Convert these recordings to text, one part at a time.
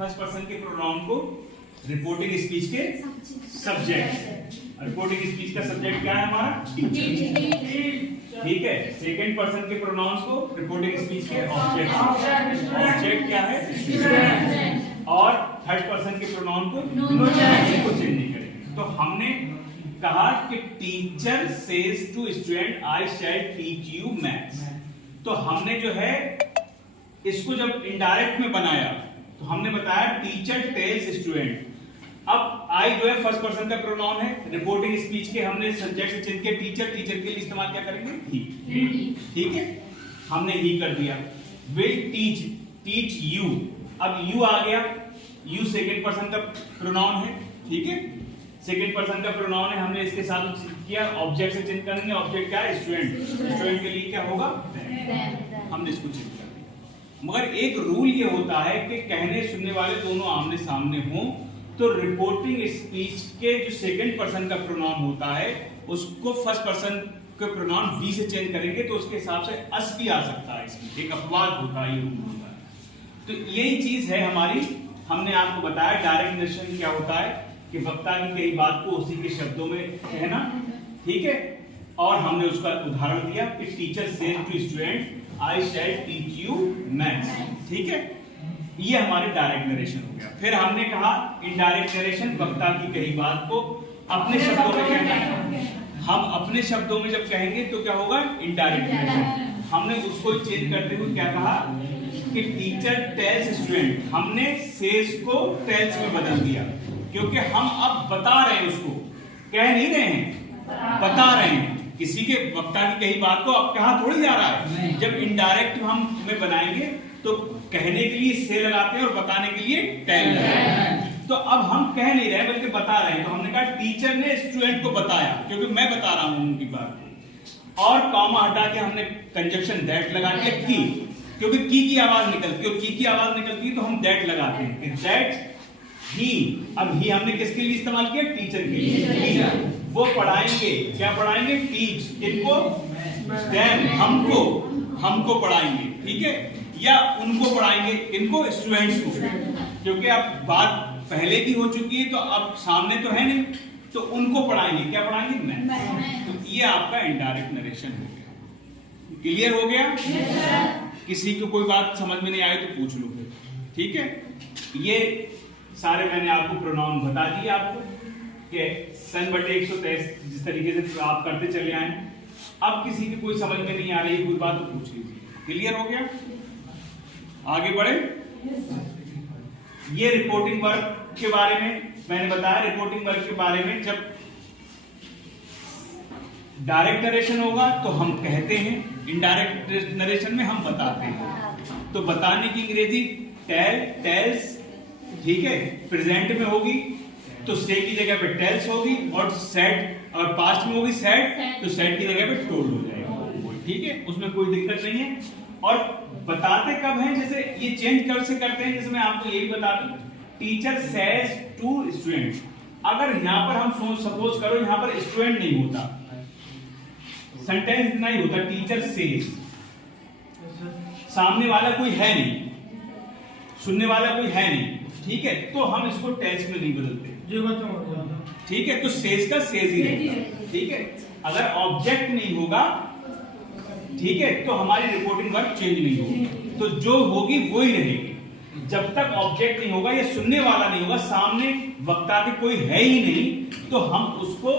First person के pronoun को reporting speech के सब्जेक्ट, रिपोर्टिंग स्पीच का सब्जेक्ट क्या है हमारा? टीचर। ठीक है, सेकंड पर्सन के प्रोनाउंस को रिपोर्टिंग स्पीच के ऑब्जेक्ट, ऑब्जेक्ट क्या है? स्टूडेंट। और थर्ड पर्सन के प्रोनाउन को चेंज नहीं करेंगे। तो हमने कहा कि teacher says to student I shall teach you maths. तो हमने जो है इसको जब इनडायरेक्ट में बनाया तो हमने बताया टीचर टेल्स स्टूडेंट। अब आई जो है फर्स्ट पर्सन का प्रोनाउन है, रिपोर्टिंग स्पीच के हमने सब्जेक्ट से चिन्ह के टीचर, टीचर के लिए इस्तेमाल क्या करेंगे? ही। ठीक है, हमने ही कर दिया। Will teach, teach you. अब यू आ गया, यू सेकंड पर्सन का प्रोनाउन है। ठीक है, सेकंड पर्सन का प्रोनाउन है, हमने इसके साथ किया ऑब्जेक्ट से चिन्ह करेंगे। ऑब्जेक्ट क्या है? स्टूडेंट। स्टूडेंट के लिए क्या होगा? हमने इसको चिन्ह कर दिया। मगर एक रूल ये होता है कि कहने सुनने वाले दोनों आमने सामने हों तो रिपोर्टिंग स्पीच के जो सेकंड पर्सन का प्रोनाउन होता है उसको फर्स्ट पर्सन के प्रोनाउन वी से चेंज करेंगे तो उसके हिसाब से अस भी आ सकता है। इसमें एक अपवाद होता है, ये रूल होता है। तो यही चीज है हमारी। हमने आपको बताया डायरेक्ट नरेशन क्या होता है कि वक्ता की कई बात को उसी के शब्दों में कहना। ठीक है, और हमने उसका उदाहरण दिया कि teacher said to student I shall teach you maths. ठीक है, ये हमारे डायरेक्ट नरेशन हो गया। फिर हमने कहा इनडायरेक्ट नरेशन, वक्ता की कही बात को अपने शब्दों में कहना है। हम अपने शब्दों में जब कहेंगे तो क्या होगा? Indirect narration. हमने उसको चेंज करते हुए क्या कहा कि टीचर टेल्स स्टूडेंट, हमने सेज को टेल्स में बदल दिया क्योंकि हम अब बता रहे हैं, उसको कह नहीं रहे हैं, बता रहे हैं। किसी के वक्ता की कही बात को अब कहा थोड़ी जा रहा है। जब इनडायरेक्ट हम में बनाएंगे तो कहने के लिए से लगाते हैं और बताने के लिए टेल लगाते हैं। तो अब हम कह नहीं रहे बल्कि बता रहे हैं। तो हमने कहा टीचर ने स्टूडेंट को बताया क्योंकि मैं बता रहा हूं उनकी बात। और कॉमा हटा के हमने कंजक्शन दैट लगा दिया की, क्योंकि की आवाज निकलती है, की आवाज निकलती है तो हम दैट लगाते हैं। दैट ही, अब ही हमने किसके लिए इस्तेमाल किया? टीचर के लिए। वो पढ़ाएंगे, क्या पढ़ाएंगे? टीच इनको, देम हमको पढ़ाएंगे। ठीक है, या उनको पढ़ाएंगे, इनको स्टूडेंट्स को, क्योंकि अब बात पहले की हो चुकी है तो अब सामने तो है नहीं, तो उनको पढ़ाएंगे। क्या पढ़ाएंगे? मैथ्स। तो ये आपका इनडायरेक्ट नरेशन हो गया। क्लियर हो गया? किसी को कोई बात समझ में नहीं आई तो पूछ लो फिर। ठीक है, ये सारे मैंने आपको प्रोनाउन बता दिए आपको कि सन बटे 123 जिस तरीके से आप करते चले आए। अब किसी की कोई समझ में नहीं आ रही कोई बात तो पूछ लीजिए। क्लियर हो गया? आगे बढ़े। ये रिपोर्टिंग वर्क के बारे में मैंने बताया। रिपोर्टिंग वर्क के बारे में जब डायरेक्ट नरेशन होगा तो हम कहते हैं, इनडायरेक्ट नरेशन में हम बताते हैं। तो बताने की अंग्रेजी टेल, टेल्स। ठीक है, प्रेजेंट में होगी तो से की जगह पे टेल्स होगी, और सेड और पास्ट में होगी सेड तो सेड की जगह पे टोल्ड हो जाएगा। ठीक है, उसमें कोई दिक्कत नहीं है। और बताते कब हैं? जैसे ये चेंज कर से करते हैं। जैसे मैं आपको यही बता दूं, टीचर सेज टू स्टूडेंट। अगर यहां पर हम सपोज करो यहां पर स्टूडेंट नहीं होता, सेंटेंस नहीं होता, टीचर सेज, सामने वाला कोई है नहीं, सुनने वाला कोई है नहीं। ठीक है, तो हम इसको टेल्स में नहीं बदलते। ठीक है, तो सेज का सेज ही रहेगा। ठीक है, अगर ऑब्जेक्ट नहीं होगा, ठीक है, तो हमारी रिपोर्टिंग वर्क चेंज नहीं होगी। तो जो होगी वो ही रहेगी। जब तक ऑब्जेक्ट नहीं होगा या सुनने वाला नहीं होगा, सामने वक्ता के कोई है ही नहीं, तो हम उसको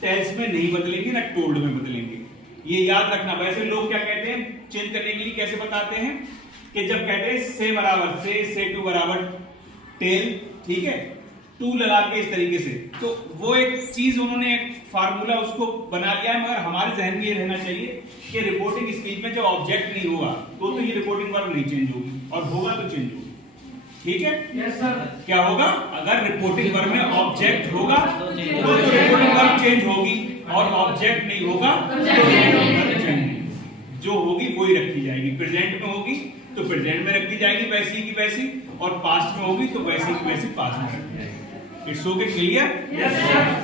टेल्स में नहीं बदलेंगे ना टोल्ड में बदलेंगे। ये याद रखना। वैसे लोग क्या कहते हैं चेंज करने के लिए, कैसे बताते हैं कि जब कहते हैं से बराबर से टू बराबर टेल, ठीक है, टू लगा के इस तरीके से, तो वो एक चीज उन्होंने एक फार्मूला उसको बना लिया है। मगर हमारे जहन में ये रहना चाहिए कि रिपोर्टिंग स्पीच में जब ऑब्जेक्ट नहीं होगा तो ये रिपोर्टिंग वर्क नहीं चेंज होगी, और होगा तो चेंज होगी। ठीक है? Yes sir. क्या होगा? अगर रिपोर्टिंग वर्क में ऑब्जेक्ट होगा तो रिपोर्टिंग वर्क चेंज होगी, और ऑब्जेक्ट नहीं होगा तो रिपोर्टिंग वर्क चेंज नहीं। जो होगी वही रखी जाएगी। प्रेजेंट में होगी तो प्रेजेंट में रखी जाएगी वैसी की वैसी, और पास्ट में होगी तो वैसी की वैसी पास्ट में रखी जाएगी। It's okay? Clear? Yes sir.